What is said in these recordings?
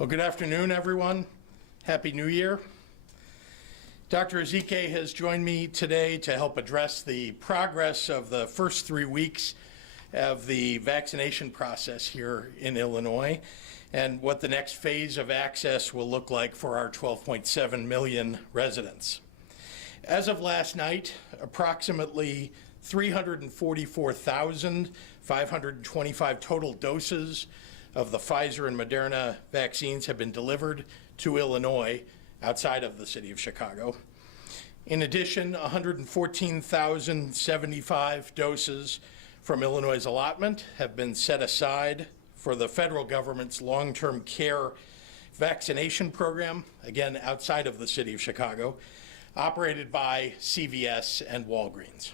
Well, good afternoon, everyone. Happy New Year. Dr. Ezike has joined me today to help address the progress of the first 3 weeks of the vaccination process here in Illinois and what the next phase of access will look like for our 12.7 million residents. As of last night, approximately 344,525 total doses of the Pfizer and Moderna vaccines have been delivered to Illinois outside of the city of Chicago. In addition, 114,075 doses from Illinois' allotment have been set aside for the federal government's long-term care vaccination program, again outside of the city of Chicago, operated by CVS and Walgreens.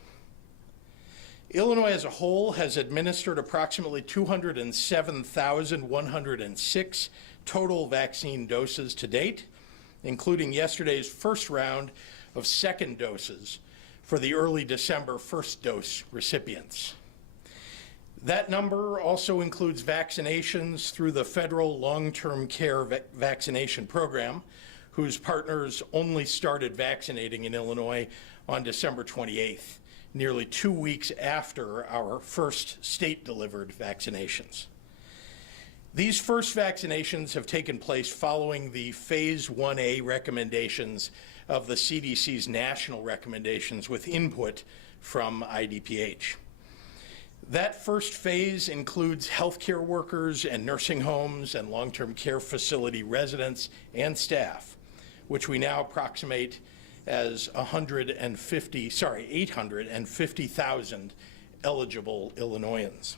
Illinois as a whole has administered approximately 207,106 total vaccine doses to date, including yesterday's first round of second doses for the early December first dose recipients. That number also includes vaccinations through the federal long-term care vaccination program, whose partners only started vaccinating in Illinois on December 28th. Nearly 2 weeks after our first state-delivered vaccinations. These first vaccinations have taken place following the Phase 1A recommendations of the CDC's national recommendations with input from IDPH. That first phase includes healthcare workers and nursing homes and long-term care facility residents and staff, which we now approximate as 850,000 eligible Illinoisans.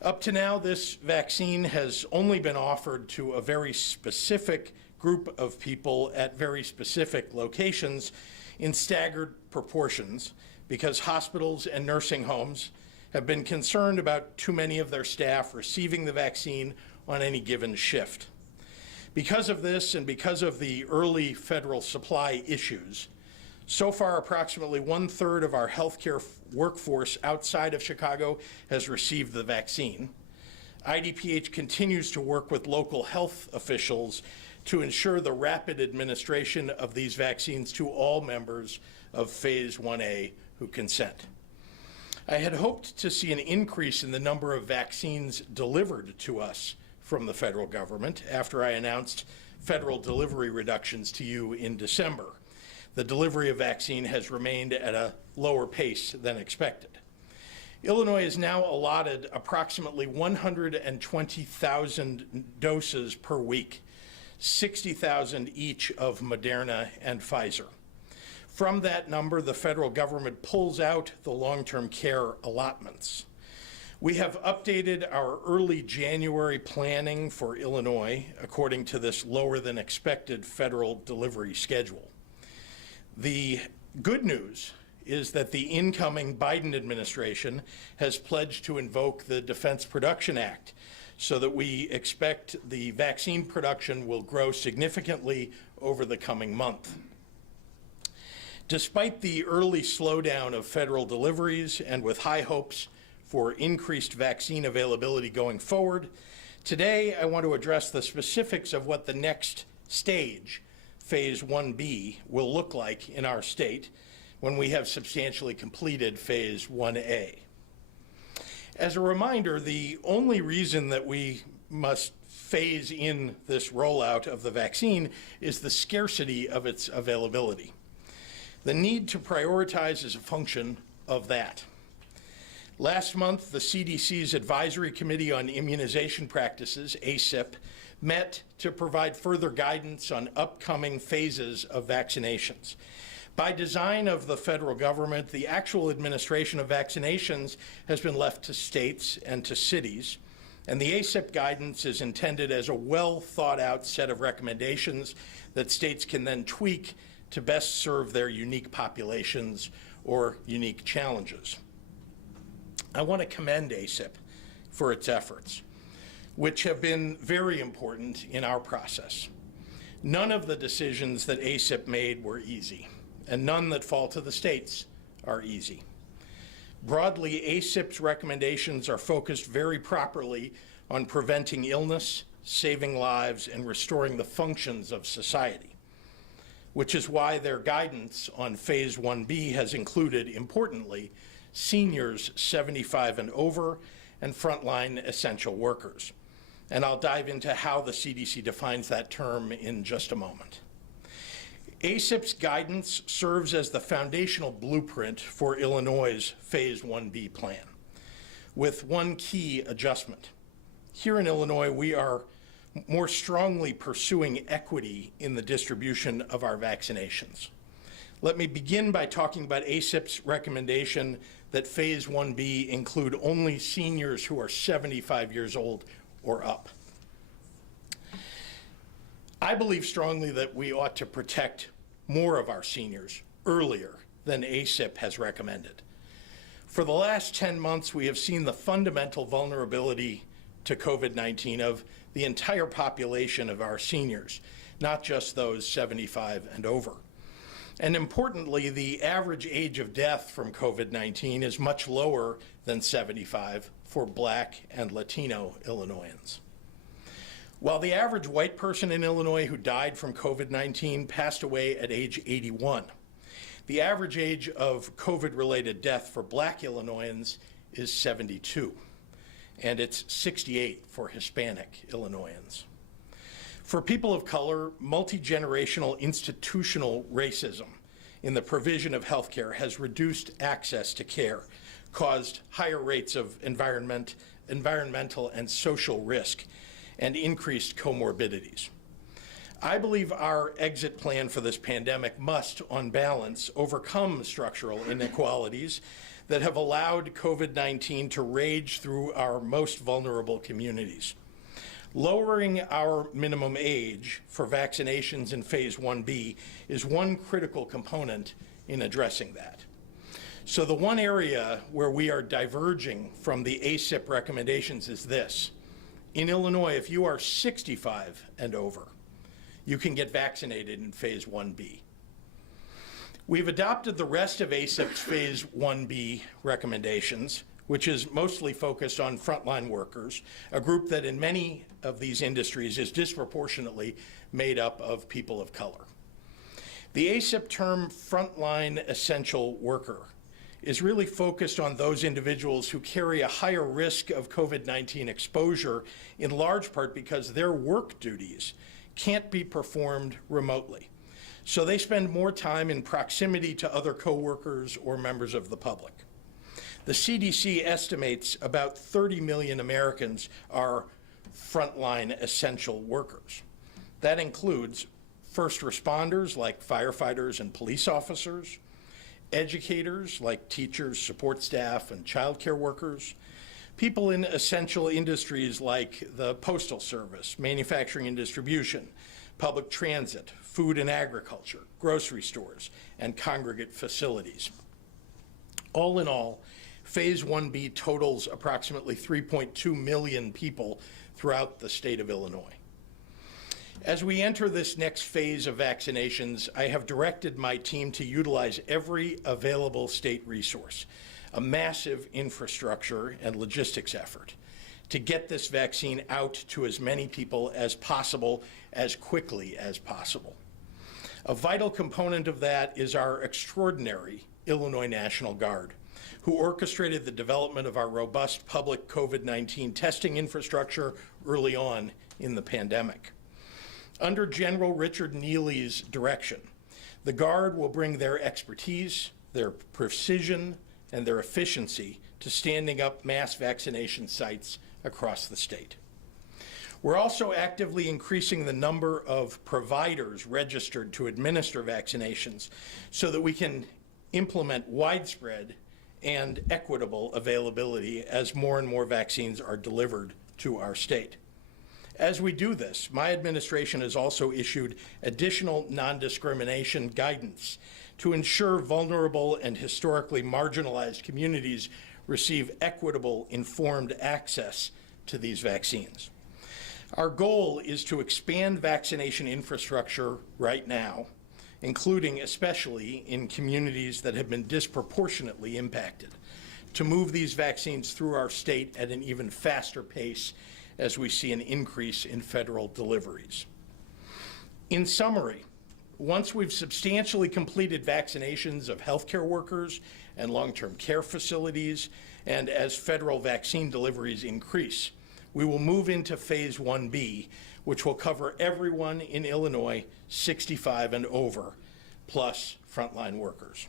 Up to now, this vaccine has only been offered to a very specific group of people at very specific locations in staggered proportions because hospitals and nursing homes have been concerned about too many of their staff receiving the vaccine on any given shift. Because of this and because of the early federal supply issues, so far approximately 1/3 of our healthcare workforce outside of Chicago has received the vaccine. IDPH continues to work with local health officials to ensure the rapid administration of these vaccines to all members of Phase 1A who consent. I had hoped to see an increase in the number of vaccines delivered to us from the federal government after I announced federal delivery reductions to you in December. The delivery of vaccine has remained at a lower pace than expected. Illinois is now allotted approximately 120,000 doses per week, 60,000 each of Moderna and Pfizer. From that number, the federal government pulls out the long-term care allotments. We have updated our early January planning for Illinois according to this lower than expected federal delivery schedule. The good news is that the incoming Biden administration has pledged to invoke the Defense Production Act so that we expect the vaccine production will grow significantly over the coming month. Despite the early slowdown of federal deliveries and with high hopes for increased vaccine availability going forward, today I want to address the specifics of what the next stage, Phase 1B, will look like in our state when we have substantially completed Phase 1A. As a reminder, the only reason that we must phase in this rollout of the vaccine is the scarcity of its availability. The need to prioritize is a function of that. Last month, the CDC's Advisory Committee on Immunization Practices, ACIP, met to provide further guidance on upcoming phases of vaccinations. By design of the federal government, the actual administration of vaccinations has been left to states and to cities, and the ACIP guidance is intended as a well-thought-out set of recommendations that states can then tweak to best serve their unique populations or unique challenges. I want to commend ACIP for its efforts, which have been very important in our process. None of the decisions that ACIP made were easy, and none that fall to the states are easy. Broadly, ACIP's recommendations are focused very properly on preventing illness, saving lives, and restoring the functions of society, which is why their guidance on Phase 1B has included, importantly, seniors 75 and over and frontline essential workers. And I'll dive into how the CDC defines that term in just a moment. ACIP's guidance serves as the foundational blueprint for Illinois' Phase 1B plan, with one key adjustment. Here in Illinois, we are more strongly pursuing equity in the distribution of our vaccinations. Let me begin by talking about ACIP's recommendation that Phase 1B include only seniors who are 75 years old or up. I believe strongly that we ought to protect more of our seniors earlier than ACIP has recommended. For the last 10 months, we have seen the fundamental vulnerability to COVID-19 of the entire population of our seniors, not just those 75 and over. And importantly, the average age of death from COVID-19 is much lower than 75 for Black and Latino Illinoisans. While the average white person in Illinois who died from COVID-19 passed away at age 81, the average age of COVID-related death for Black Illinoisans is 72, and it's 68 for Hispanic Illinoisans. For people of color, multi-generational institutional racism in the provision of health care has reduced access to care, caused higher rates of environmental and social risk, and increased comorbidities. I believe our exit plan for this pandemic must, on balance, overcome structural inequalities that have allowed COVID-19 to rage through our most vulnerable communities. Lowering our minimum age for vaccinations in Phase 1B is one critical component in addressing that. So the one area where we are diverging from the ACIP recommendations is this. In Illinois, if you are 65 and over, you can get vaccinated in Phase 1B. We've adopted the rest of ACIP's Phase 1B recommendations, which is mostly focused on frontline workers, a group that in many of these industries is disproportionately made up of people of color. The ACIP term frontline essential worker is really focused on those individuals who carry a higher risk of COVID-19 exposure, in large part because their work duties can't be performed remotely. So they spend more time in proximity to other coworkers or members of the public. The CDC estimates about 30 million Americans are frontline essential workers. That includes first responders like firefighters and police officers, educators like teachers, support staff, and child care workers, people in essential industries like the Postal Service, manufacturing and distribution, public transit, food and agriculture, grocery stores, and congregate facilities. All in all, Phase 1B totals approximately 3.2 million people throughout the state of Illinois. As we enter this next phase of vaccinations, I have directed my team to utilize every available state resource, a massive infrastructure and logistics effort, to get this vaccine out to as many people as possible, as quickly as possible. A vital component of that is our extraordinary Illinois National Guard, who orchestrated the development of our robust public COVID-19 testing infrastructure early on in the pandemic. Under General Richard Neely's direction, the Guard will bring their expertise, their precision, and their efficiency to standing up mass vaccination sites across the state. We're also actively increasing the number of providers registered to administer vaccinations so that we can implement widespread and equitable availability as more and more vaccines are delivered to our state. As we do this, my administration has also issued additional non-discrimination guidance to ensure vulnerable and historically marginalized communities receive equitable, informed access to these vaccines. Our goal is to expand vaccination infrastructure right now, including especially in communities that have been disproportionately impacted, to move these vaccines through our state at an even faster pace as we see an increase in federal deliveries. In summary, once we've substantially completed vaccinations of healthcare workers and long-term care facilities, and as federal vaccine deliveries increase, we will move into Phase 1B, which will cover everyone in Illinois 65 and over, plus frontline workers.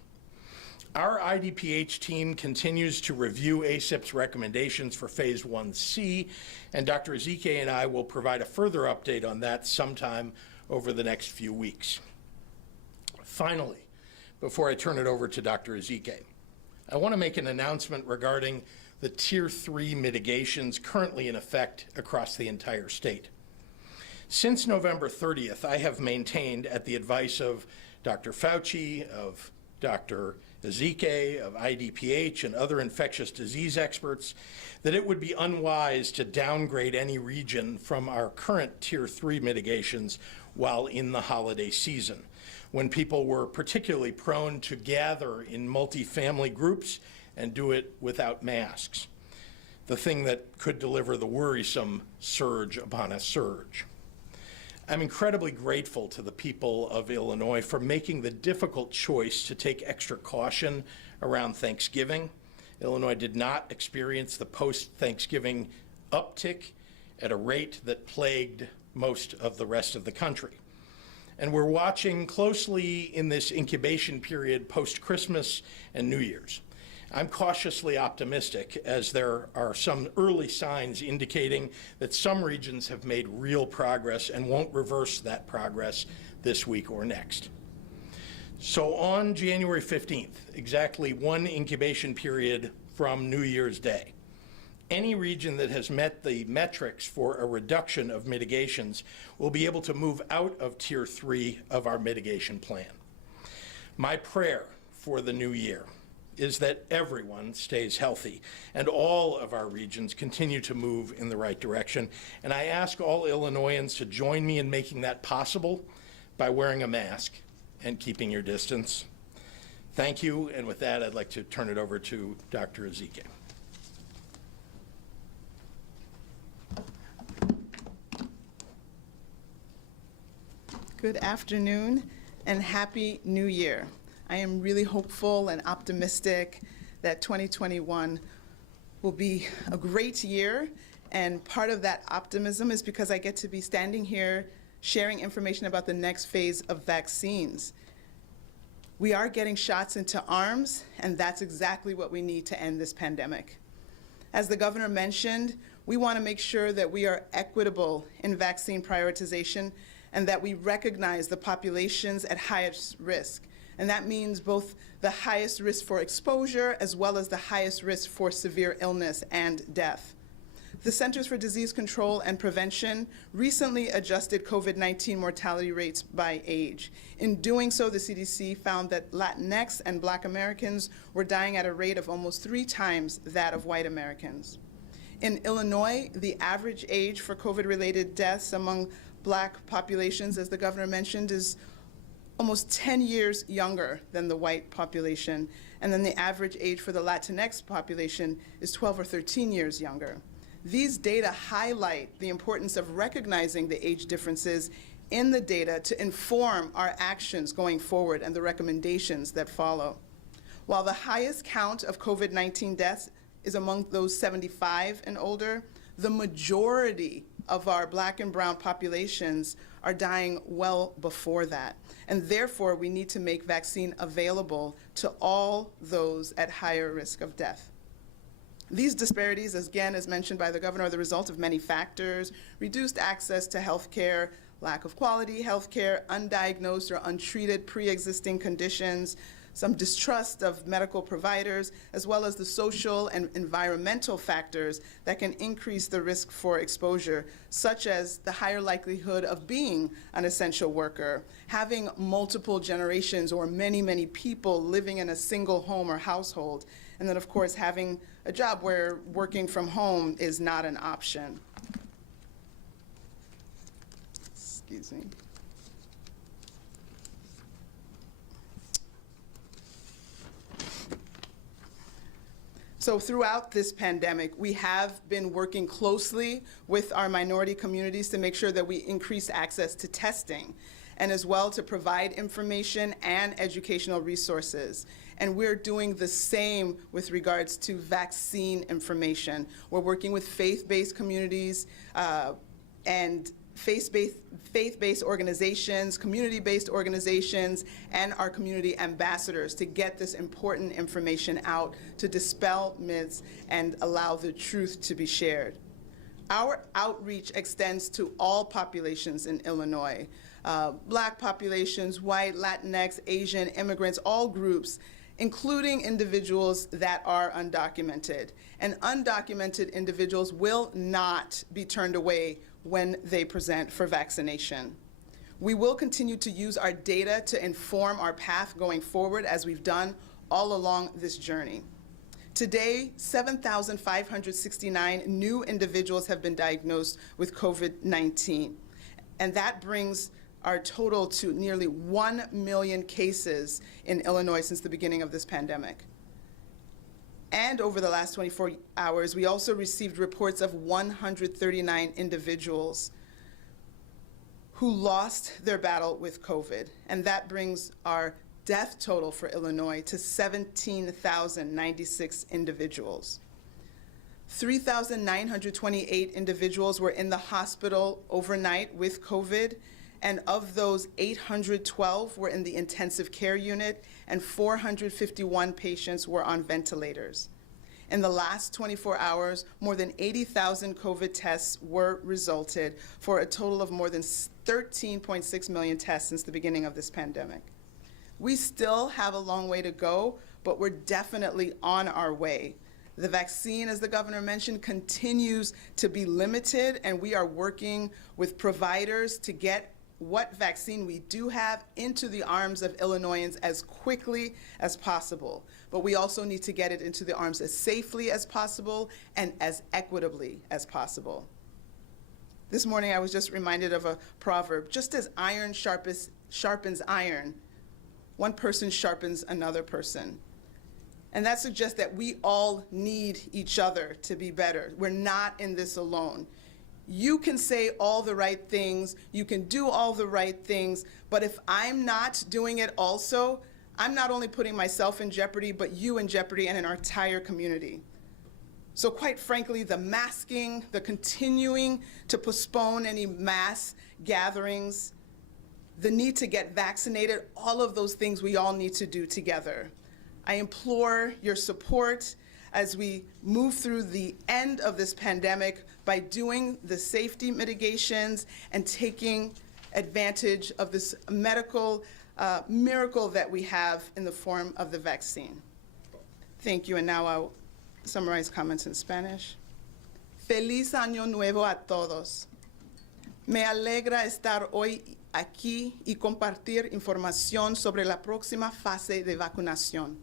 Our IDPH team continues to review ACIP's recommendations for Phase 1C, and Dr. Ezike and I will provide a further update on that sometime over the next few weeks. Finally, before I turn it over to Dr. Ezike, I want to make an announcement regarding the Tier 3 mitigations currently in effect across the entire state. Since November 30th, I have maintained, at the advice of Dr. Fauci, of Dr. Ezike, of IDPH, and other infectious disease experts, that it would be unwise to downgrade any region from our current Tier 3 mitigations while in the holiday season, when people were particularly prone to gather in multifamily groups and do it without masks, the thing that could deliver the worrisome surge upon a surge. I'm incredibly grateful to the people of Illinois for making the difficult choice to take extra caution around Thanksgiving. Illinois did not experience the post-Thanksgiving uptick at a rate that plagued most of the rest of the country. And we're watching closely in this incubation period post-Christmas and New Year's. I'm cautiously optimistic, as there are some early signs indicating that some regions have made real progress and won't reverse that progress this week or next. So on January 15th, exactly one incubation period from New Year's Day, any region that has met the metrics for a reduction of mitigations will be able to move out of Tier 3 of our mitigation plan. My prayer for the new year is that everyone stays healthy and all of our regions continue to move in the right direction. And I ask all Illinoisans to join me in making that possible by wearing a mask and keeping your distance. Thank you, and with that, I'd like to turn it over to Dr. Ezike. Good afternoon and Happy New Year. I am really hopeful and optimistic that 2021 will be a great year, and part of that optimism is because I get to be standing here sharing information about the next phase of vaccines. We are getting shots into arms, and that's exactly what we need to end this pandemic. As the governor mentioned, we want to make sure that we are equitable in vaccine prioritization and that we recognize the populations at highest risk. And that means both the highest risk for exposure as well as the highest risk for severe illness and death. The Centers for Disease Control and Prevention recently adjusted COVID-19 mortality rates by age. In doing so, the CDC found that Latinx and Black Americans were dying at a rate of almost 3 times that of white Americans. In Illinois, the average age for COVID-related deaths among Black populations, as the governor mentioned, is almost 10 years younger than the white population, and then the average age for the Latinx population is 12 or 13 years younger. These data highlight the importance of recognizing the age differences in the data to inform our actions going forward and the recommendations that follow. While the highest count of COVID-19 deaths is among those 75 and older, the majority of our Black and brown populations are dying well before that. And therefore, we need to make vaccine available to all those at higher risk of death. These disparities, again, as mentioned by the governor, are the result of many factors: reduced access to health care, lack of quality health care, undiagnosed or untreated pre-existing conditions, some distrust of medical providers, as well as the social and environmental factors that can increase the risk for exposure, such as the higher likelihood of being an essential worker, having multiple generations or many, many people living in a single home or household, and then, of course, having a job where working from home is not an option. Excuse me. So throughout this pandemic, we have been working closely with our minority communities to make sure that we increase access to testing, and as well to provide information and educational resources. And we're doing the same with regards to vaccine information. We're working with faith-based communities and faith-based organizations, community-based organizations, and our community ambassadors to get this important information out, to dispel myths and allow the truth to be shared. Our outreach extends to all populations in Illinois, Black populations, white, Latinx, Asian, immigrants, all groups, including individuals that are undocumented. And undocumented individuals will not be turned away when they present for vaccination. We will continue to use our data to inform our path going forward, as we've done all along this journey. Today, 7,569 new individuals have been diagnosed with COVID-19, and that brings our total to nearly 1 million cases in Illinois since the beginning of this pandemic. And over the last 24 hours, we also received reports of 139 individuals who lost their battle with COVID. And that brings our death total for Illinois to 17,096 individuals. 3,928 individuals were in the hospital overnight with COVID, and of those, 812 were in the intensive care unit, and 451 patients were on ventilators. In the last 24 hours, more than 80,000 COVID tests were resulted, for a total of more than 13.6 million tests since the beginning of this pandemic. We still have a long way to go, but we're definitely on our way. The vaccine, as the governor mentioned, continues to be limited, and we are working with providers to get what vaccine we do have into the arms of Illinoisans as quickly as possible. But we also need to get it into the arms as safely as possible and as equitably as possible. This morning I was just reminded of a proverb: just as iron sharpens iron, one person sharpens another person. And that suggests that we all need each other to be better. We're not in this alone. You can say all the right things, you can do all the right things, but if I'm not doing it also, I'm not only putting myself in jeopardy, but you in jeopardy and in our entire community. So quite frankly, the masking, the continuing to postpone any mass gatherings, the need to get vaccinated, all of those things we all need to do together. I implore your support as we move through the end of this pandemic by doing the safety mitigations and taking advantage of this medical miracle that we have in the form of the vaccine. Thank you, and now I'll summarize comments in Spanish. Feliz Año Nuevo a todos. Me alegra estar hoy aquí y compartir información sobre la próxima fase de vacunación.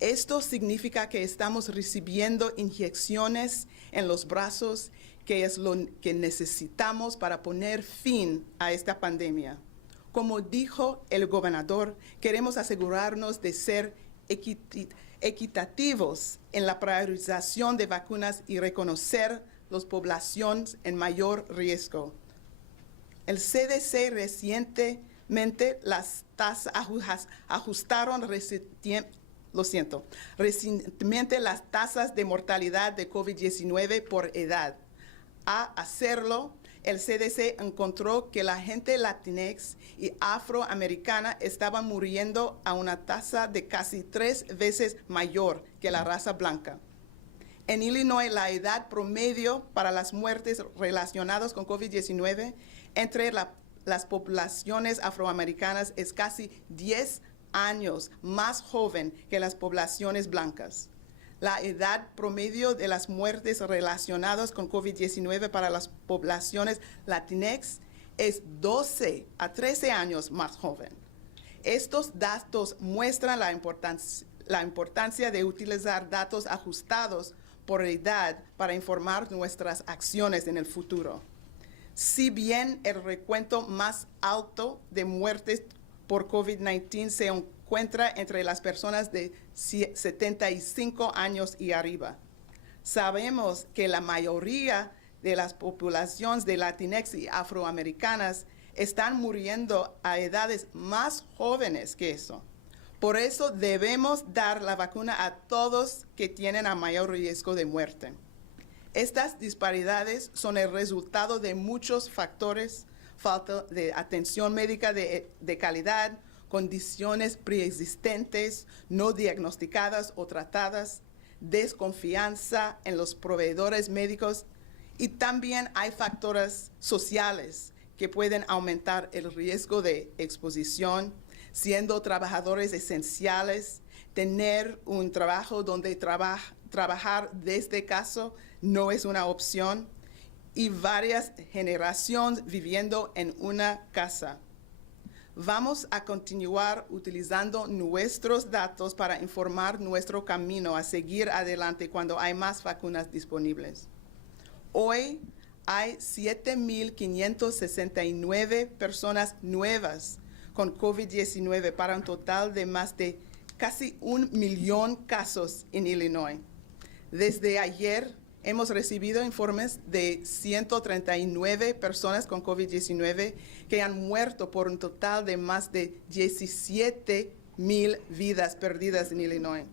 Esto significa que estamos recibiendo inyecciones en los brazos, que es lo que necesitamos para poner fin a esta pandemia. Como dijo el gobernador, queremos asegurarnos de ser equitativos en la priorización de vacunas y reconocer las poblaciones en mayor riesgo. El CDC recientemente las tasas ajustaron recientemente las tasas de mortalidad de COVID-19 por edad. A hacerlo, el CDC encontró que la gente latinx y afroamericana estaban muriendo a una tasa de casi 3 veces mayor que la raza blanca. En Illinois, la edad promedio para las muertes relacionadas con COVID-19 entre las poblaciones afroamericanas es casi 10 años más joven que las poblaciones blancas. La edad promedio de las muertes relacionadas con COVID-19 para las poblaciones latinx es 12 a 13 años más joven. Estos datos muestran la importancia de utilizar datos ajustados por edad para informar nuestras acciones en el futuro. Si bien el recuento más alto de muertes por COVID-19 se encuentra entre las personas de 75 años y arriba. Sabemos que la mayoría de las poblaciones de Latinx y afroamericanas están muriendo a edades más jóvenes que eso. Por eso debemos dar la vacuna a todos que tienen a mayor riesgo de muerte. Estas disparidades son el resultado de muchos factores: falta de atención médica de calidad, condiciones preexistentes no diagnosticadas o tratadas, desconfianza en los proveedores médicos, y también hay factores sociales que pueden aumentar el riesgo de exposición, siendo trabajadores esenciales, tener un trabajo donde trabajar desde casa no es una opción, y varias generaciones viviendo en una casa. Vamos a continuar utilizando nuestros datos para informar nuestro camino a seguir adelante cuando hay más vacunas disponibles. Hoy hay 7,569 personas nuevas con COVID-19 para un total de más de casi 1 millón casos en Illinois. Desde ayer hemos recibido informes de 139 personas con COVID-19 que han muerto, por un total de más de 17,000 vidas perdidas en Illinois.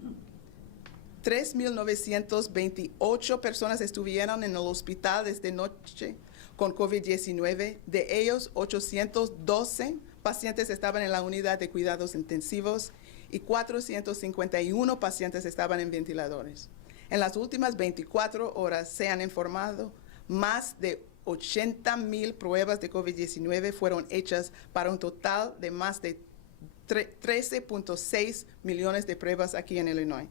3,928 personas estuvieron en el hospital desde noche con COVID-19. De ellos, 812 pacientes estaban en la unidad de cuidados intensivos y 451 pacientes estaban en ventiladores. En las últimas 24 horas se han informado más de 80,000 pruebas de COVID-19 fueron hechas para un total de más de 13.6 millones de pruebas aquí en Illinois.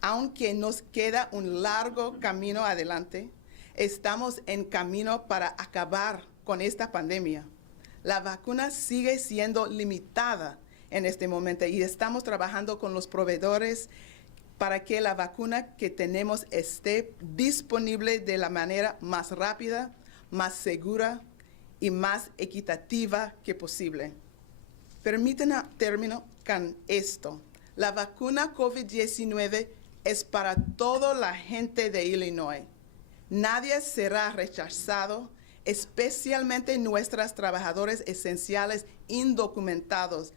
Aunque nos queda un largo camino adelante, estamos en camino para acabar con esta pandemia. La vacuna sigue siendo limitada en este momento y estamos trabajando con los proveedores para que la vacuna que tenemos esté disponible de la manera más rápida, más segura y más equitativa que posible. Permítanme terminar con esto. La vacuna COVID-19 es para toda la gente de Illinois. Nadie será rechazado, especialmente nuestros trabajadores esenciales indocumentados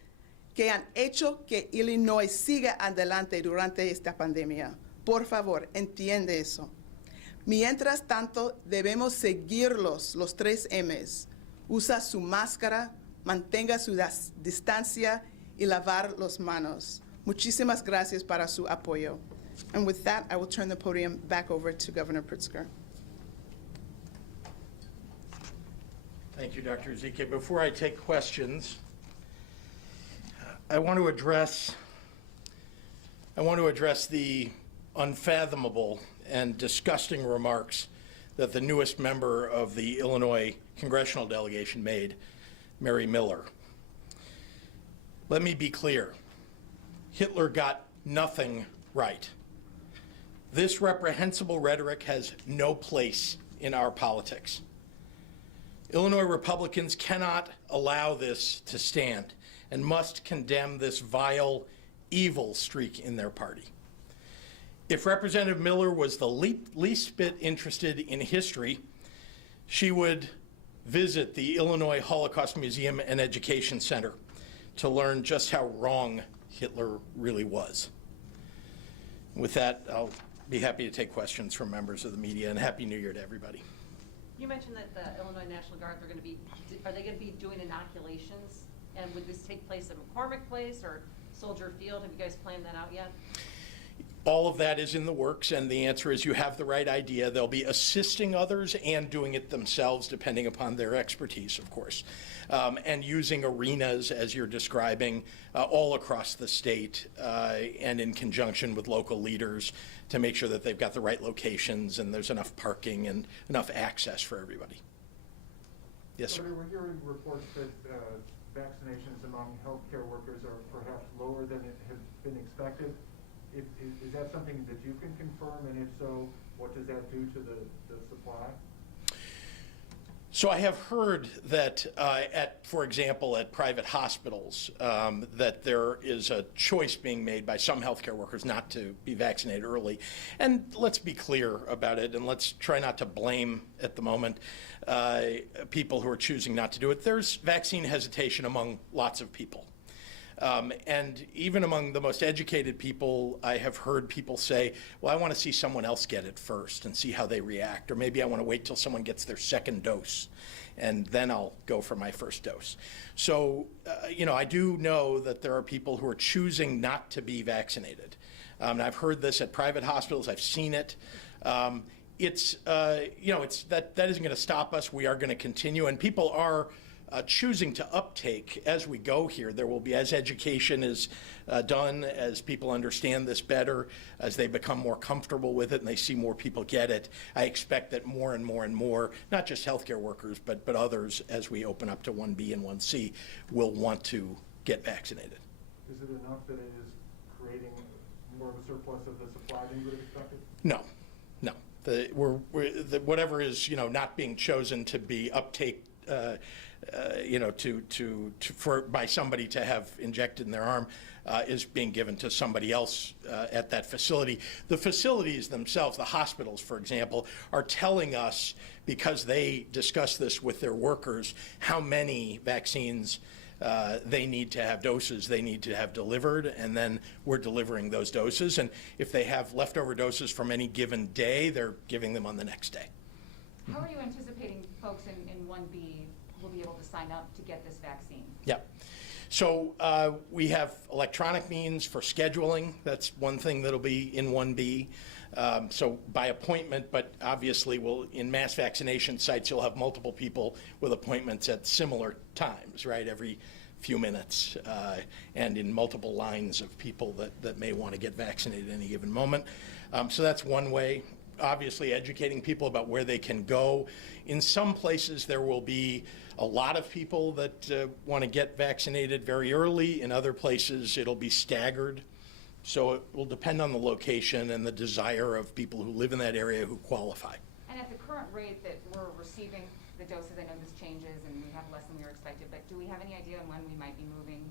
que han hecho que Illinois siga adelante durante esta pandemia. Por favor, entiende eso. Mientras tanto, debemos seguirlos, los 3 M's. Usa su máscara, mantenga su distancia y lavar las manos. Muchísimas gracias para su apoyo. And with that, I will turn the podium back over to Governor Pritzker. Thank you, Dr. Ezike. Before I take questions, I want to address the unfathomable and disgusting remarks that the newest member of the Illinois congressional delegation made, Mary Miller. Let me be clear. Hitler got nothing right. This reprehensible rhetoric has no place in our politics. Illinois Republicans cannot allow this to stand and must condemn this vile, evil streak in their party. If Representative Miller was the least bit interested in history, she would visit the Illinois Holocaust Museum and Education Center to learn just how wrong Hitler really was. With that, I'll be happy to take questions from members of the media, and Happy New Year to everybody. You mentioned that the Illinois National Guard are they going to be doing inoculations? And would this take place at McCormick Place or Soldier Field? Have you guys planned that out yet? All of that is in the works, and the answer is you have the right idea. They'll be assisting others and doing it themselves, depending upon their expertise, of course, and using arenas, as you're describing, all across the state, and in conjunction with local leaders to make sure that they've got the right locations and there's enough parking and enough access for everybody. Yes, sir. We're hearing reports that vaccinations among healthcare workers are perhaps lower than it had been expected. Is that something that you can confirm, and if so, what does that do to the supply? So I have heard that for example, at private hospitals, that there is a choice being made by some healthcare workers not to be vaccinated early. And let's be clear about it, and let's try not to blame, at the moment, people who are choosing not to do it. There's vaccine hesitation among lots of people. And even among the most educated people, I have heard people say, well, I want to see someone else get it first and see how they react. Or maybe I want to wait till someone gets their second dose, and then I'll go for my first dose. So, I do know that there are people who are choosing not to be vaccinated. And I've heard this at private hospitals. I've seen it. That isn't going to stop us. We are going to continue. And people are choosing to uptake as we go here. There will be, as education is done, as people understand this better, as they become more comfortable with it and they see more people get it, I expect that more and more and more, not just healthcare workers, but others, as we open up to 1B and 1C, will want to get vaccinated. Is it enough that it is creating more of a surplus of the supply than you would have expected? No. Whatever is, not being chosen to be uptake, by somebody to have injected in their arm, is being given to somebody else at that facility. The facilities themselves, the hospitals, for example, are telling us, because they discuss this with their workers, how many vaccines they need to have doses they need to have delivered, and then we're delivering those doses. And if they have leftover doses from any given day, they're giving them on the next day. How are you anticipating folks in 1B will be able to sign up to get this vaccine? Yeah. So we have electronic means for scheduling. That's one thing that'll be in 1B. So by appointment, but obviously in mass vaccination sites, you'll have multiple people with appointments at similar times, right? Every few minutes, and in multiple lines of people that may want to get vaccinated at any given moment. So that's one way. Obviously educating people about where they can go. In some places there will be a lot of people that want to get vaccinated very early. In other places it'll be staggered. So it will depend on the location and the desire of people who live in that area who qualify. And at the current rate that we're receiving the doses, I know this changes and we have less than we were expected, but do we have any idea on when we might be moving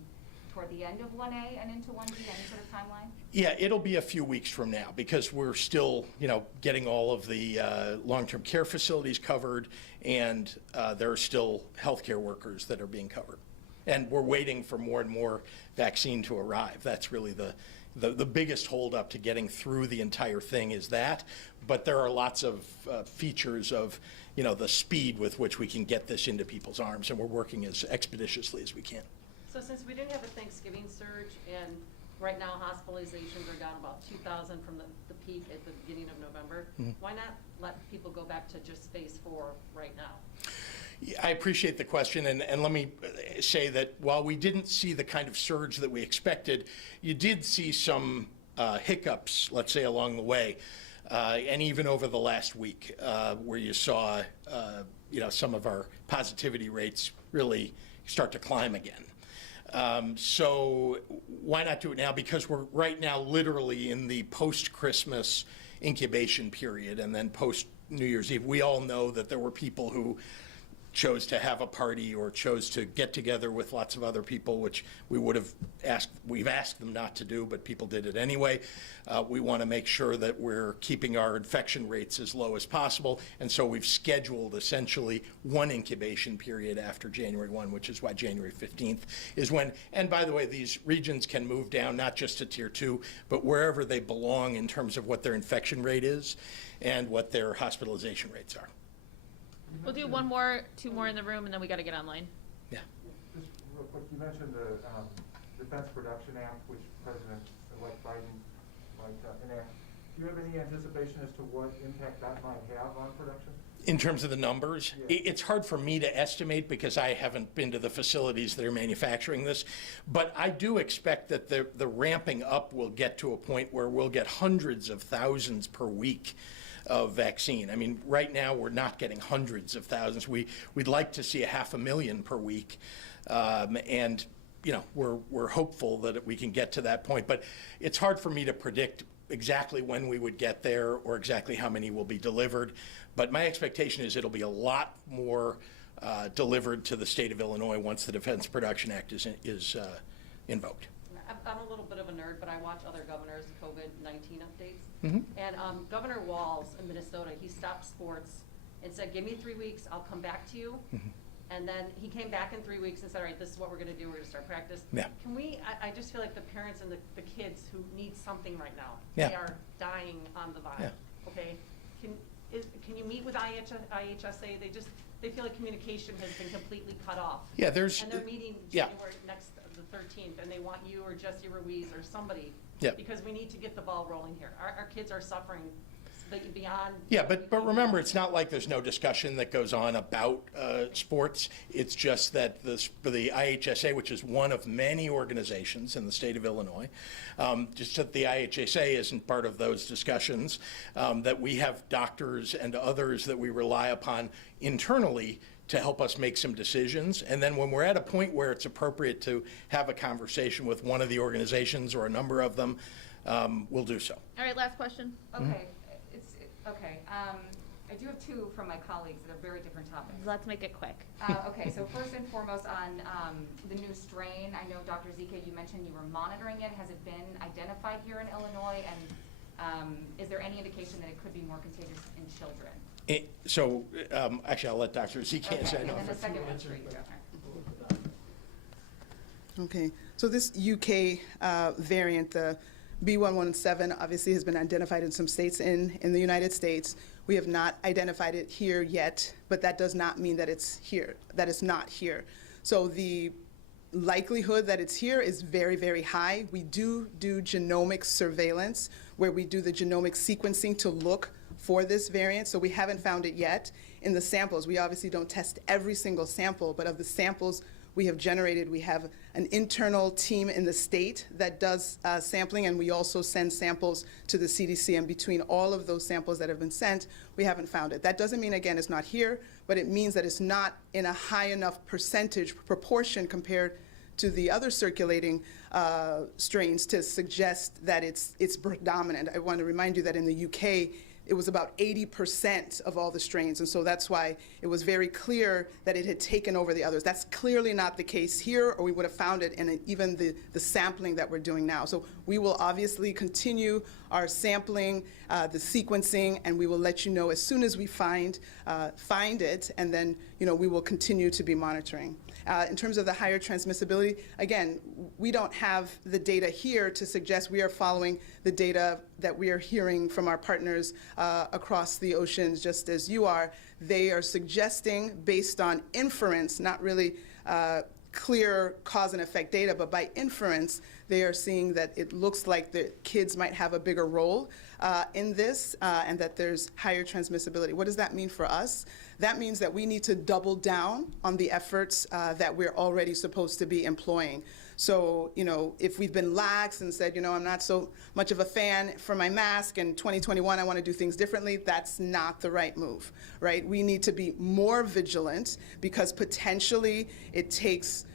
toward the end of 1A and into 1B, any sort of timeline? Yeah, it'll be a few weeks from now, because we're still, getting all of the long-term care facilities covered, and there are still healthcare workers that are being covered. And we're waiting for more and more vaccine to arrive. That's really the biggest holdup to getting through the entire thing is that. But there are lots of features of, the speed with which we can get this into people's arms, and we're working as expeditiously as we can. So since we didn't have a Thanksgiving surge, and right now hospitalizations are down about 2,000 from the peak at the beginning of November, why not let people go back to just phase 4 right now? I appreciate the question, and let me say that while we didn't see the kind of surge that we expected, you did see some hiccups, let's say, along the way, and even over the last week, where you saw, some of our positivity rates really start to climb again. So why not do it now? Because we're right now literally in the post-Christmas incubation period, and then post-New Year's Eve. We all know that there were people who chose to have a party or chose to get together with lots of other people, which we've asked them not to do, but people did it anyway. We want to make sure that we're keeping our infection rates as low as possible, and so we've scheduled essentially one incubation period after January 1, which is why January 15th is when, and by the way, these regions can move down not just to Tier 2, but wherever they belong in terms of what their infection rate is and what their hospitalization rates are. We'll do two more in the room, and then we got to get online. Yeah. Just real quick, you mentioned the Defense Production Act, which President-elect Biden might enact. Do you have any anticipation as to what impact that might have on production? In terms of the numbers, Yeah. It's hard for me to estimate because I haven't been to the facilities that are manufacturing this, but I do expect that the ramping up will get to a point where we'll get hundreds of thousands per week of vaccine. I mean, right now we're not getting hundreds of thousands. We'd like to see 500,000 per week, and we're hopeful that we can get to that point. But it's hard for me to predict exactly when we would get there or exactly how many will be delivered, but my expectation is it'll be a lot more delivered to the state of Illinois once the Defense Production Act is invoked. I'm a little bit of a nerd, but I watch other governors' COVID-19 updates. Mm-hmm. And Governor Walz in Minnesota, he stopped sports and said, give me 3 weeks, I'll come back to you. Mm-hmm. And then he came back in 3 weeks and said, all right, this is what we're gonna do, we're gonna start practice. Yeah. Can we, I just feel like the parents and the kids who need something right now, Yeah. they are dying on the vine, Yeah. okay? Can you meet with IHSA? They feel like communication has been completely cut off. Yeah, there's. And they're meeting Yeah. January the 13th, and they want you or Jesse Ruiz or somebody. Yep. Because we need to get the ball rolling here. Our kids are suffering beyond. Yeah, but remember, it's not like there's no discussion that goes on about sports. It's just that the IHSA, which is one of many organizations in the state of Illinois, just that the IHSA isn't part of those discussions, that we have doctors and others that we rely upon internally to help us make some decisions. And then when we're at a point where it's appropriate to have a conversation with one of the organizations or a number of them, we'll do so. All right, last question. Okay, okay. I do have two from my colleagues that are very different topics. Let's make it quick. Okay, so first and foremost on the new strain, I know Dr. Zika, you mentioned you were monitoring it. Has it been identified here in Illinois? And is there any indication that it could be more contagious in children? Actually, I'll let Dr. Zika answer. Okay, I know and then for the a few second one's answers, for you, but- Governor. Okay, so this UK variant, the B.1.1.7, obviously has been identified in some states in the United States. We have not identified it here yet, but that does not mean that it's here, that it's not here. So the likelihood that it's here is very, very high. We do genomic surveillance, where we do the genomic sequencing to look for this variant, so we haven't found it yet. In the samples, we obviously don't test every single sample, but of the samples we have generated, we have an internal team in the state that does sampling, and we also send samples to the CDC, and between all of those samples that have been sent, we haven't found it. That doesn't mean, again, it's not here, but it means that it's not in a high enough percentage proportion compared to the other circulating strains to suggest that it's predominant. I want to remind you that in the UK, it was about 80% of all the strains, and so that's why it was very clear that it had taken over the others. That's clearly not the case here, or we would have found it in even the sampling that we're doing now. So we will obviously continue our sampling, the sequencing, and we will let you know as soon as we find it, and then we will continue to be monitoring. In terms of the higher transmissibility, again, we don't have the data here to suggest we are following the data that we are hearing from our partners across the oceans, just as you are. They are suggesting, based on inference, not really clear cause and effect data, but by inference, they are seeing that it looks like the kids might have a bigger role in this, and that there's higher transmissibility. What does that mean for us? That means that we need to double down on the efforts that we're already supposed to be employing. So, if we've been lax and said, I'm not so much of a fan for my mask, and 2021 I want to do things differently, that's not the right move, right? We need to be more vigilant, because potentially it takes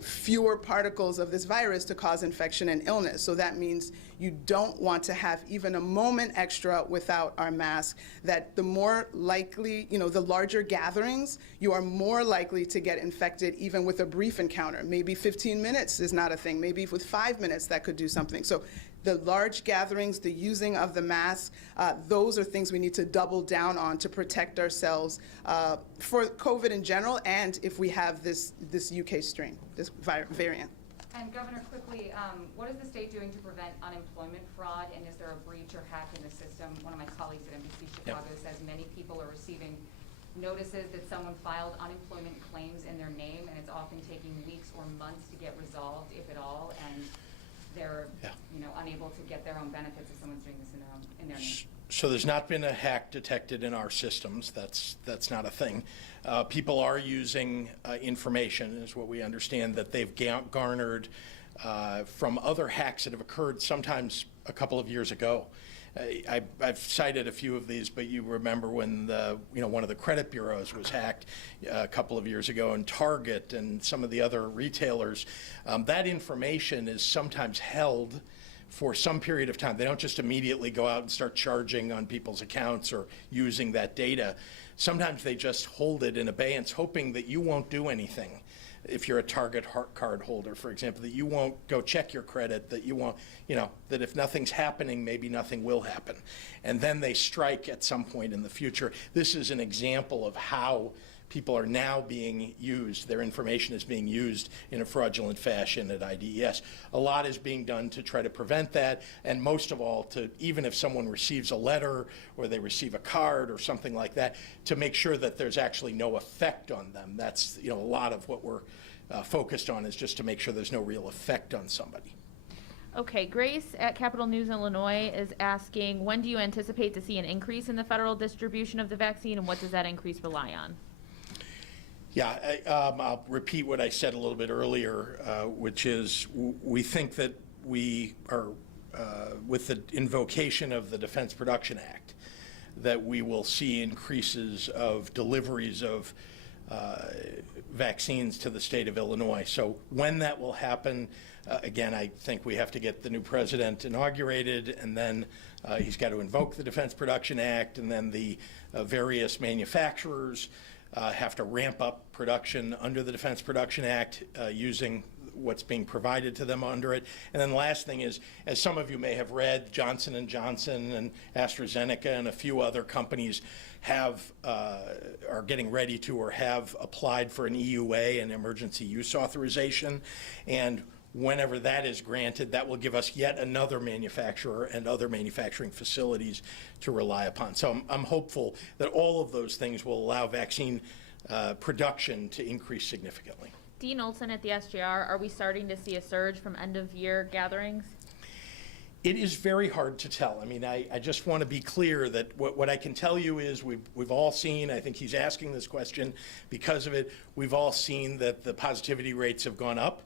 fewer particles of this virus to cause infection and illness. So that means you don't want to have even a moment extra without our mask. That the more likely, the larger gatherings, you are more likely to get infected even with a brief encounter. Maybe 15 minutes is not a thing. Maybe with 5 minutes that could do something. So the large gatherings, the using of the mask, those are things we need to double down on to protect ourselves for COVID in general, and if we have this UK strain, this variant. And Governor, quickly, what is the state doing to prevent unemployment fraud, and is there a breach or hack in the system? One of my colleagues at NBC Chicago says many people are receiving notices that someone filed unemployment claims in their name, and it's often taking weeks or months to get resolved, if at all, and they're unable to get their own benefits if someone's doing this in their name. So there's not been a hack detected in our systems. That's not a thing. People are using information, is what we understand, that they've garnered from other hacks that have occurred sometimes a couple of years ago. I've cited a few of these, but you remember when one of the credit bureaus was hacked a couple of years ago, and Target and some of the other retailers. That information is sometimes held for some period of time. They don't just immediately go out and start charging on people's accounts or using that data. Sometimes they just hold it in abeyance, hoping that you won't do anything. If you're a Target card holder, for example, that you won't go check your credit, that you won't, that if nothing's happening, maybe nothing will happen. And then they strike at some point in the future. This is an example of how people are now being used. Their information is being used in a fraudulent fashion at IDES. A lot is being done to try to prevent that, and most of all, to even if someone receives a letter or they receive a card or something like that, to make sure that there's actually no effect on them. That's a lot of what we're focused on, is just to make sure there's no real effect on somebody. Okay, Grace at Capital News Illinois is asking, when do you anticipate to see an increase in the federal distribution of the vaccine, and what does that increase rely on? Yeah, I'll repeat what I said a little bit earlier, which is we think that we are, with the invocation of the Defense Production Act, that we will see increases of deliveries of vaccines to the state of Illinois. So when that will happen, again, I think we have to get the new president inaugurated, and then he's got to invoke the Defense Production Act, and then the various manufacturers have to ramp up production under the Defense Production Act using what's being provided to them under it. And then the last thing is, as some of you may have read, Johnson & Johnson and AstraZeneca and a few other companies are getting ready to or have applied for an EUA, an emergency use authorization. And whenever that is granted, that will give us yet another manufacturer and other manufacturing facilities to rely upon. So I'm hopeful that all of those things will allow vaccine production to increase significantly. Dean Olson at the SJR, are we starting to see a surge from end-of-year gatherings? It is very hard to tell. I mean, I just want to be clear that what I can tell you is we've all seen, I think he's asking this question because of it, we've all seen that the positivity rates have gone up.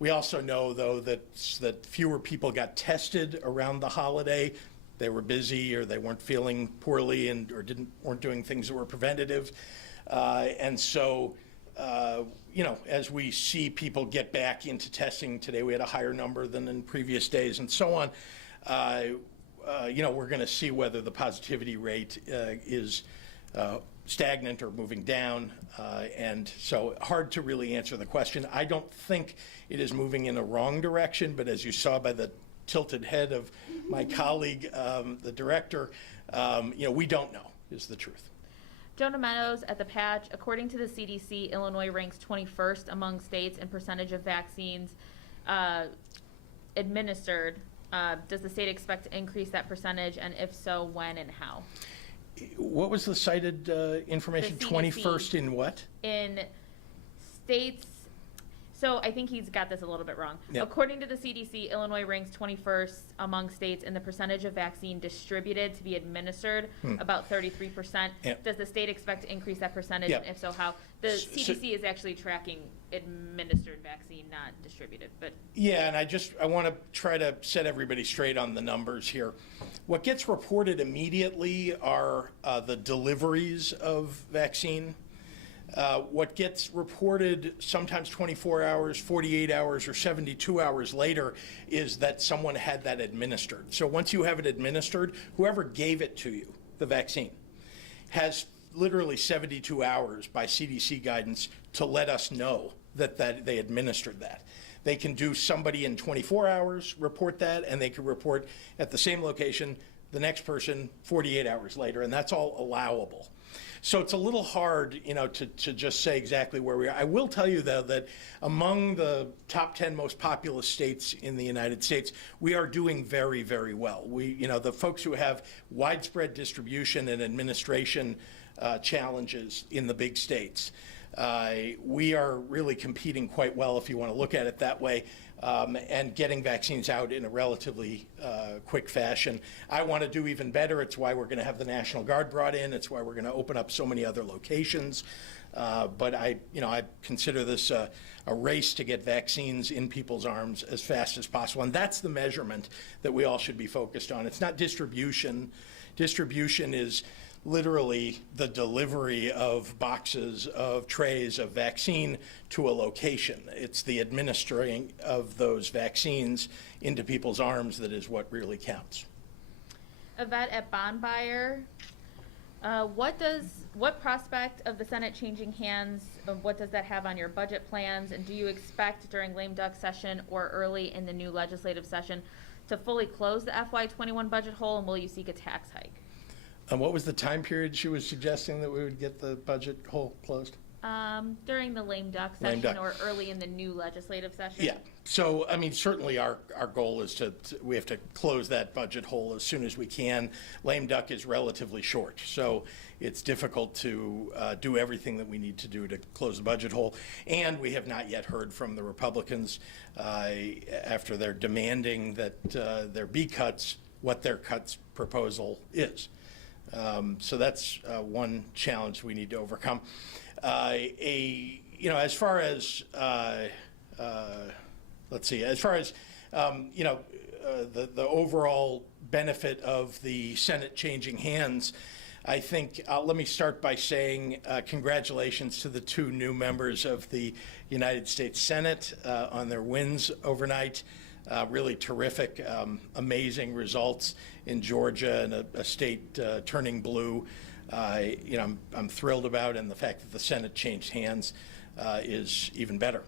We also know, though, that fewer people got tested around the holiday. They were busy, or they weren't feeling poorly, or weren't doing things that were preventative. And so, as we see people get back into testing today, we had a higher number than in previous days, and so on. We're going to see whether the positivity rate is stagnant or moving down, and so hard to really answer the question. I don't think it is moving in a wrong direction, but as you saw by the tilted head of my colleague, the director, we don't know, is the truth. Jonah Meadows at the Patch, according to the CDC, Illinois ranks 21st among states in percentage of vaccines administered. Does the state expect to increase that percentage, and if so, when and how? What was the cited information? The CDC. 21st in what? In states, so I think he's got this a little bit wrong. Yep. According to the CDC, Illinois ranks 21st among states in the percentage of vaccine distributed to be administered, about 33%. Yep. Does the state expect to increase that percentage, Yep. and if so, how? The CDC is actually tracking administered vaccine, not distributed, but. Yeah, and I want to try to set everybody straight on the numbers here. What gets reported immediately are the deliveries of vaccine. What gets reported sometimes 24 hours, 48 hours, or 72 hours later is that someone had that administered. So once you have it administered, whoever gave it to you, the vaccine, has literally 72 hours by CDC guidance to let us know that they administered that. They can do somebody in 24 hours, report that, and they can report at the same location the next person 48 hours later, and that's all allowable. So it's a little hard, to just say exactly where we are. I will tell you, though, that among the top 10 most populous states in the United States, we are doing very, very well. The folks who have widespread distribution and administration challenges in the big states, we are really competing quite well, if you want to look at it that way, and getting vaccines out in a relatively quick fashion. I want to do even better. It's why we're going to have the National Guard brought in. It's why we're going to open up so many other locations. But I consider this a race to get vaccines in people's arms as fast as possible. And that's the measurement that we all should be focused on. It's not distribution. Distribution is literally the delivery of boxes of trays of vaccine to a location. It's the administering of those vaccines into people's arms that is what really counts. Yvette at Bonbuyer, what prospect of the Senate changing hands, what does that have on your budget plans? And do you expect during lame duck session or early in the new legislative session to fully close the FY21 budget hole, and will you seek a tax hike? And what was the time period she was suggesting that we would get the budget hole closed? During the lame duck Lame session duck. or early in the new legislative session? Yeah, so, I mean, certainly our goal is we have to close that budget hole as soon as we can. Lame duck is relatively short, so it's difficult to do everything that we need to do to close the budget hole. And we have not yet heard from the Republicans after they're demanding that there be cuts, what their cuts proposal is. So that's one challenge we need to overcome. As far as the overall benefit of the Senate changing hands, I think let me start by saying congratulations to the 2 new members of the United States Senate on their wins overnight. Really terrific, amazing results in Georgia and a state turning blue. I'm thrilled about, and the fact that the Senate changed hands is even better.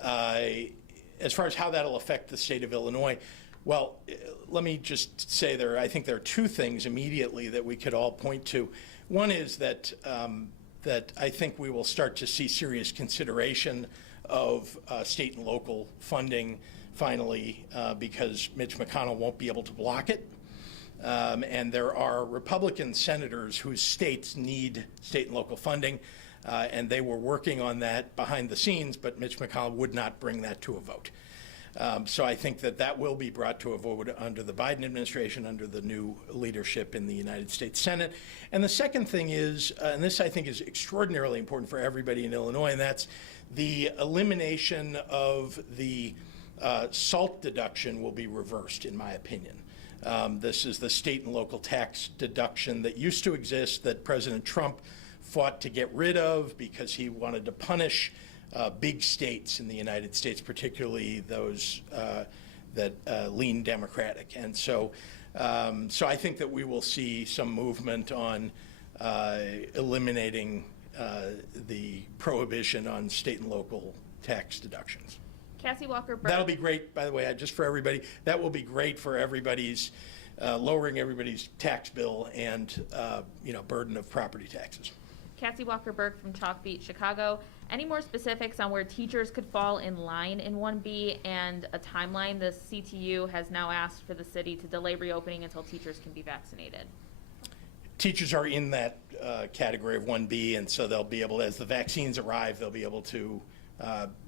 As far as how that'll affect the state of Illinois, well, let me just say I think there are 2 things immediately that we could all point to. One is that I think we will start to see serious consideration of state and local funding finally, because Mitch McConnell won't be able to block it. And there are Republican senators whose states need state and local funding, and they were working on that behind the scenes, but Mitch McConnell would not bring that to a vote. So I think that will be brought to a vote under the Biden administration, under the new leadership in the United States Senate. And the second thing is, and this I think is extraordinarily important for everybody in Illinois, and that's the elimination of the SALT deduction will be reversed, in my opinion. This is the state and local tax deduction that used to exist that President Trump fought to get rid of because he wanted to punish big states in the United States, particularly those that lean Democratic. And so I think that we will see some movement on eliminating the prohibition on state and local tax deductions. Cassie Walker-Burke. That'll be great, by the way, just for everybody. That will be great for everybody's, lowering everybody's tax bill and, burden of property taxes. Cassie Walker-Burke from Chalk Beat, Chicago. Any more specifics on where teachers could fall in line in 1B and a timeline? The CTU has now asked for the city to delay reopening until teachers can be vaccinated. Teachers are in that category of 1B, and so they'll be able, as the vaccines arrive, they'll be able to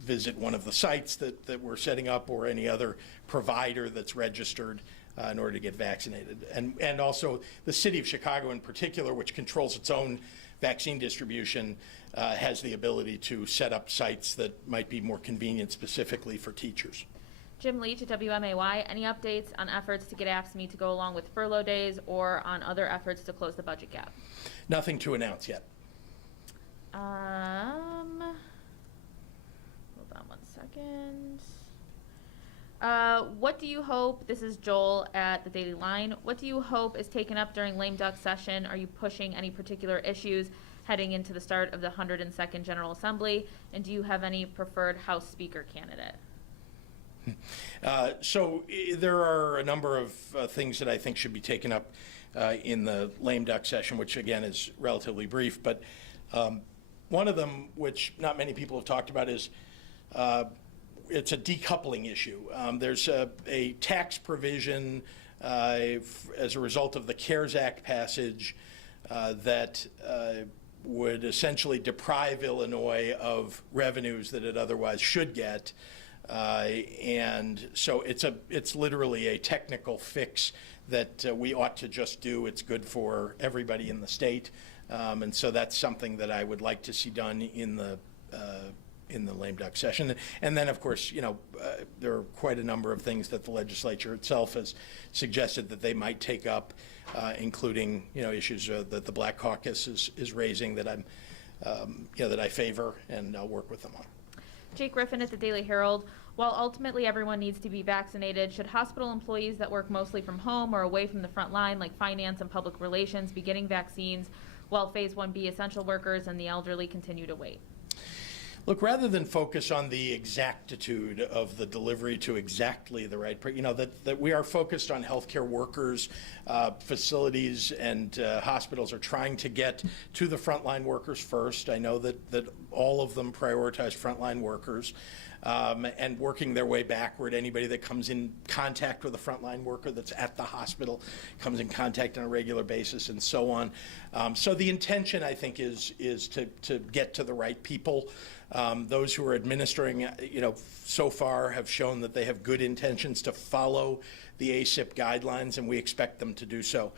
visit one of the sites that we're setting up or any other provider that's registered in order to get vaccinated. And also the city of Chicago in particular, which controls its own vaccine distribution, has the ability to set up sites that might be more convenient specifically for teachers. Jim Leach at WMAY. Any updates on efforts to get AFSCME to go along with furlough days or on other efforts to close the budget gap? Nothing to announce yet. Hold on one second. What do you hope, this is Joel at the Daily Line, what do you hope is taken up during lame duck session? Are you pushing any particular issues heading into the start of the 102nd General Assembly? And do you have any preferred House Speaker candidate? So there are a number of things that I think should be taken up in the lame duck session, which again is relatively brief, but one of them, which not many people have talked about, is it's a decoupling issue. There's a tax provision as a result of the CARES Act passage that would essentially deprive Illinois of revenues that it otherwise should get. And so it's literally a technical fix that we ought to just do. It's good for everybody in the state. And so that's something that I would like to see done in the in the lame duck session. And then, of course, there are quite a number of things that the legislature itself has suggested that they might take up, including, issues that the Black Caucus is raising that I'm, that I favor, and I'll work with them on. Jake Griffin at the Daily Herald. While ultimately everyone needs to be vaccinated, should hospital employees that work mostly from home or away from the front line, like finance and public relations, be getting vaccines while Phase 1B essential workers and the elderly continue to wait? Look, rather than focus on the exactitude of the delivery to exactly the right, that we are focused on healthcare workers, facilities and hospitals are trying to get to the frontline workers first. I know that all of them prioritize frontline workers. And working their way backward. Anybody that comes in contact with a frontline worker that's at the hospital comes in contact on a regular basis, and so on. So the intention, I think, is to get to the right people. Those who are administering, so far have shown that they have good intentions to follow the ACIP guidelines, and we expect them to do so.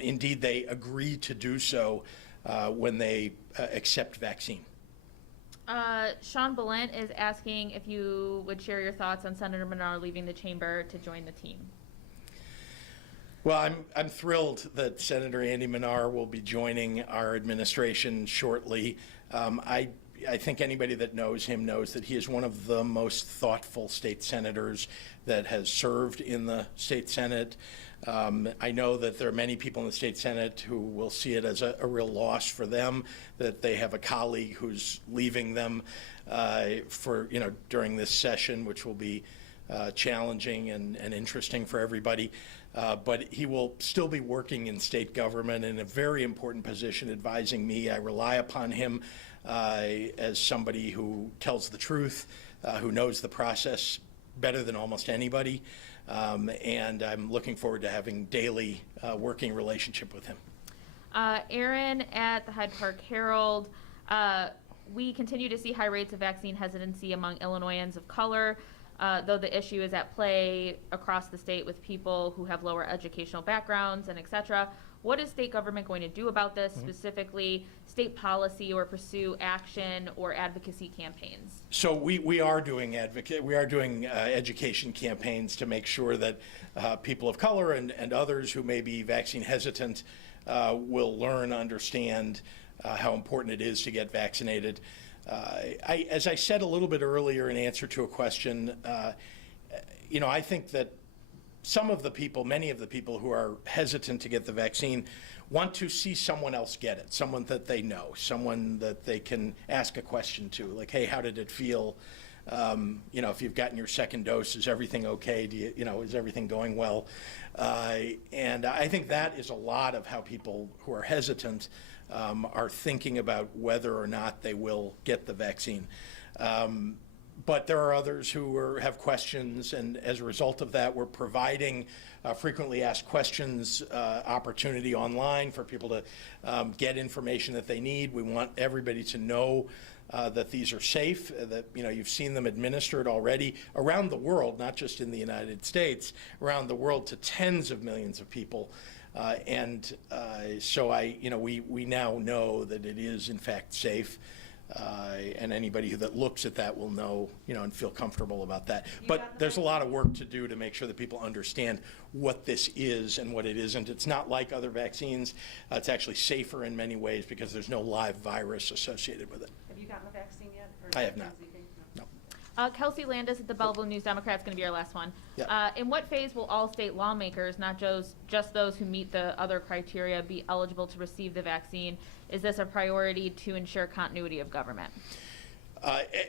Indeed, they agree to do so when they accept vaccine. Sean Balint is asking if you would share your thoughts on Senator Menard leaving the chamber to join the team. Well, I'm thrilled that Senator Andy Menard will be joining our administration shortly. I think anybody that knows him knows that he is one of the most thoughtful state senators that has served in the state Senate. I know that there are many people in the state Senate who will see it as a real loss for them that they have a colleague who's leaving them during this session, which will be challenging and interesting for everybody. But he will still be working in state government in a very important position, advising me. I rely upon him as somebody who tells the truth, who knows the process better than almost anybody. And I'm looking forward to having daily working relationship with him. Aaron at the Hyde Park Herald. We continue to see high rates of vaccine hesitancy among Illinoisans of color, though the issue is at play across the state with people who have lower educational backgrounds and et cetera. What is state government going to do about this, specifically state policy, or pursue action or advocacy campaigns? So we are doing education campaigns to make sure that people of color and others who may be vaccine hesitant will learn, understand how important it is to get vaccinated. As I said a little bit earlier in answer to a question, I think that many of the people who are hesitant to get the vaccine want to see someone else get it, someone that they know, someone that they can ask a question to, like, hey, how did it feel? If you've gotten your second dose, is everything okay? Is everything going well? And I think that is a lot of how people who are hesitant are thinking about whether or not they will get the vaccine. But there are others who have questions, and as a result of that, we're providing frequently asked questions opportunity online for people to get information that they need. We want everybody to know that these are safe, that you've seen them administered already around the world, not just in the United States, around the world to tens of millions of people. So we now know that it is in fact safe. And anybody that looks at that will know, and feel comfortable about that. But there's a lot of work to do to make sure that people understand what this is and what it isn't. It's not like other vaccines. It's actually safer in many ways because there's no live virus associated with it. Have you gotten the vaccine yet? I have not. No. Kelsey Landis at the Belleville News Democrat is going to be our last one. Yeah. In what phase will all state lawmakers, not just those who meet the other criteria, be eligible to receive the vaccine? Is this a priority to ensure continuity of government?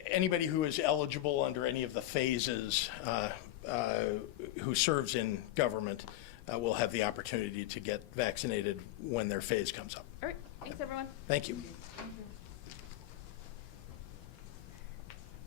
Anybody who is eligible under any of the phases who serves in government will have the opportunity to get vaccinated when their phase comes up. All right. Thanks, everyone. Thank you.